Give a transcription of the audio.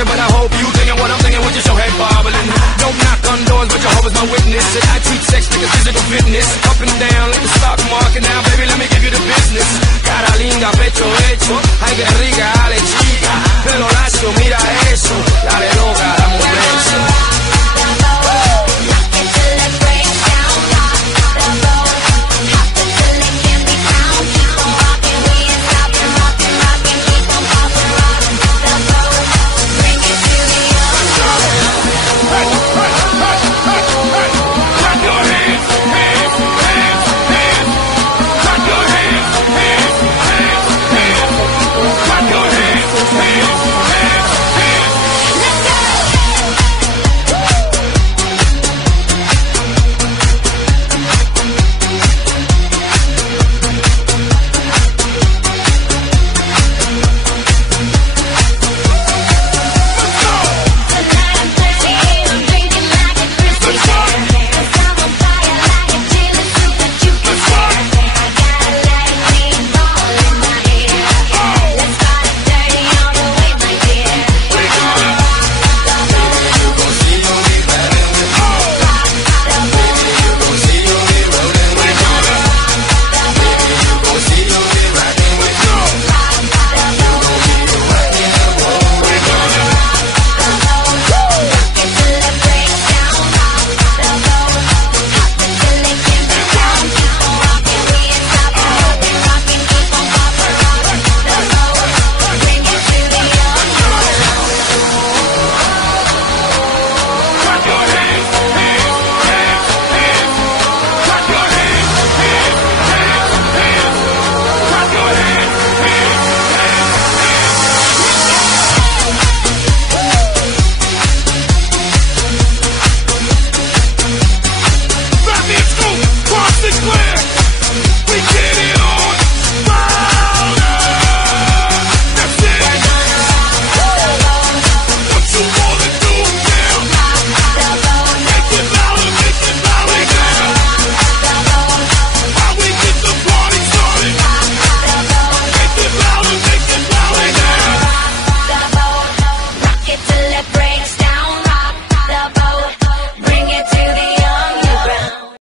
singing, but I hope you thinking what I'm thinking with just your head bobbling. Don't knock on doors, but Jehovah's my witness. And I treat sex like a physical fitness. Up and down like the stock market. Now, baby, let me give you the business. Cara linda, pecho hecho. Ay, que rica.